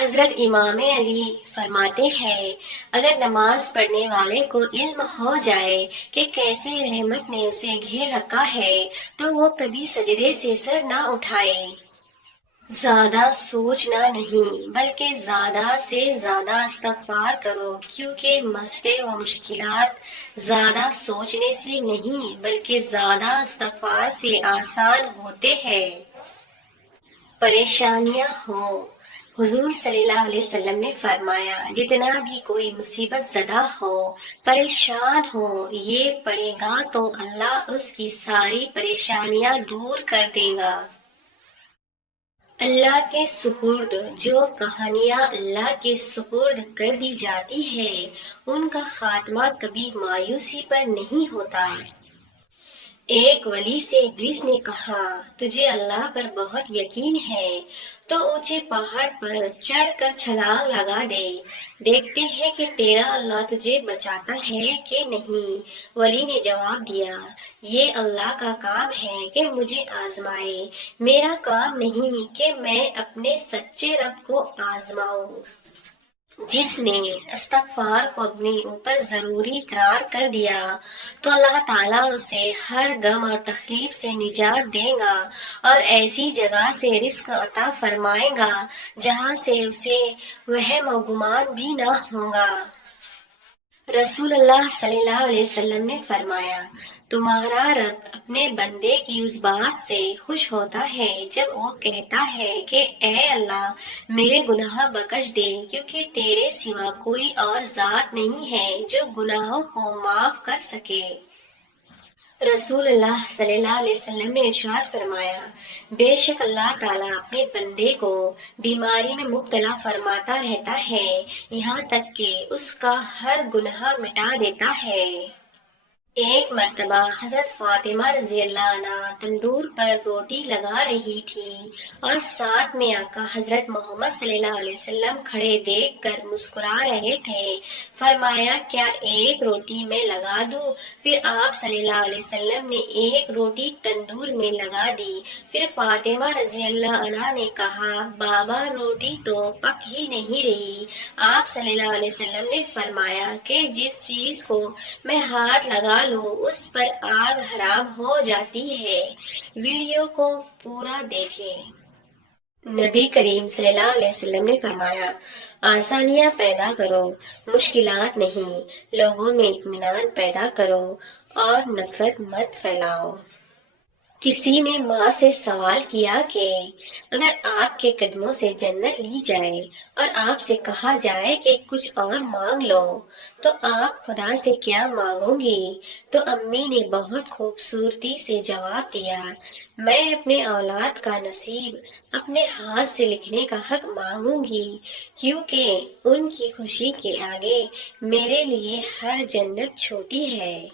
حضرت امام علی فرماتے ہیں، اگر نماز پڑھنے والے کو علم ہو جائے کہ کیسے رحمت نے اسے گھیر رکھا ہے تو وہ کبھی سجدے سے سر نہ اٹھائے۔ زیادہ سوچنا نہیں بلکہ زیادہ سے زیادہ استغفار کرو، کیونکہ مسئلے و مشکلات زیادہ سوچنے سے نہیں بلکہ زیادہ استغفار سے آسان ہوتے ہیں۔ پریشانیاں ہوں، حضور صلی اللہ علیہ وسلم نے فرمایا، جتنا بھی کوئی مصیبت زدہ ہو، پریشان ہو، یہ پڑھے گا تو اللہ اس کی ساری پریشانیاں دور کر دے گا۔ اللہ کے سپرد جو کہانیاں اللہ کے سپرد کر دی جاتی ہیں ان کا خاتمہ کبھی مایوسی پر نہیں ہوتا۔ ایک ولی سے ابلیس نے کہا، تجھے اللہ پر بہت یقین ہے تو اونچے پہاڑ پر چڑھ کر چھلانگ لگا دے، دیکھتے ہیں کہ تیرا اللہ تجھے بچاتا ہے کہ نہیں۔ ولی نے جواب دیا، یہ اللہ کا کام ہے کہ مجھے آزمائے، میرا کام نہیں کہ میں اپنے سچے رب کو آزماؤں۔ جس نے استغفار کو اپنے اوپر ضروری قرار کر دیا تو اللہ تعالیٰ اسے ہر غم اور تکلیف سے نجات دے گا اور ایسی جگہ سے رزق عطا فرمائے گا جہاں سے اسے وہم و گمان بھی نہ ہوگا۔ رسول اللہ صلی اللہ علیہ وسلم نے فرمایا، تمہارا رب اپنے بندے کی اس بات سے خوش ہوتا ہے جب وہ کہتا ہے کہ اے اللہ میرے گناہ بخش دے، کیونکہ تیرے سوا کوئی اور ذات نہیں ہے جو گناہوں کو معاف کر سکے۔ رسول اللہ صلی اللہ علیہ وسلم نے ارشاد فرمایا، بے شک اللہ تعالیٰ اپنے بندے کو بیماری میں مبتلا فرماتا رہتا ہے یہاں تک کہ اس کا ہر گناہ مٹا دیتا ہے۔ ایک مرتبہ حضرت فاطمہ رضی اللہ عنہ تندور پر روٹی لگا رہی تھی اور ساتھ میں آقا حضرت محمد صلی اللہ علیہ وسلم کھڑے دیکھ کر مسکرا رہے تھے۔ فرمایا، کیا ایک روٹی میں لگا دوں؟ پھر آپ صلی اللہ علیہ وسلم نے ایک روٹی تندور میں لگا دی۔ پھر فاطمہ رضی اللہ عنہ نے کہا، بابا روٹی تو پک ہی نہیں رہی۔ آپ صلی اللہ علیہ وسلم نے فرمایا کہ جس چیز کو میں ہاتھ لگا لوں اس پر آگ حرام ہو جاتی ہے۔ ویڈیو کو پورا دیکھیں۔ نبی کریم صلی اللہ علیہ وسلم نے فرمایا، آسانیاں پیدا کرو، مشکلات نہیں، لوگوں میں اطمینان پیدا کرو اور نفرت مت پھیلاؤ۔ کسی نے ماں سے سوال کیا کہ اگر آپ کے قدموں سے جنت لی جائے اور آپ سے کہا جائے کہ کچھ اور مانگ لو تو آپ خدا سے کیا مانگو گی؟ تو امی نے بہت خوبصورتی سے جواب دیا، میں اپنے اولاد کا نصیب اپنے ہاتھ سے لکھنے کا حق مانگوں گی، کیونکہ ان کی خوشی کے آگے میرے لیے ہر جنت چھوٹی ہے۔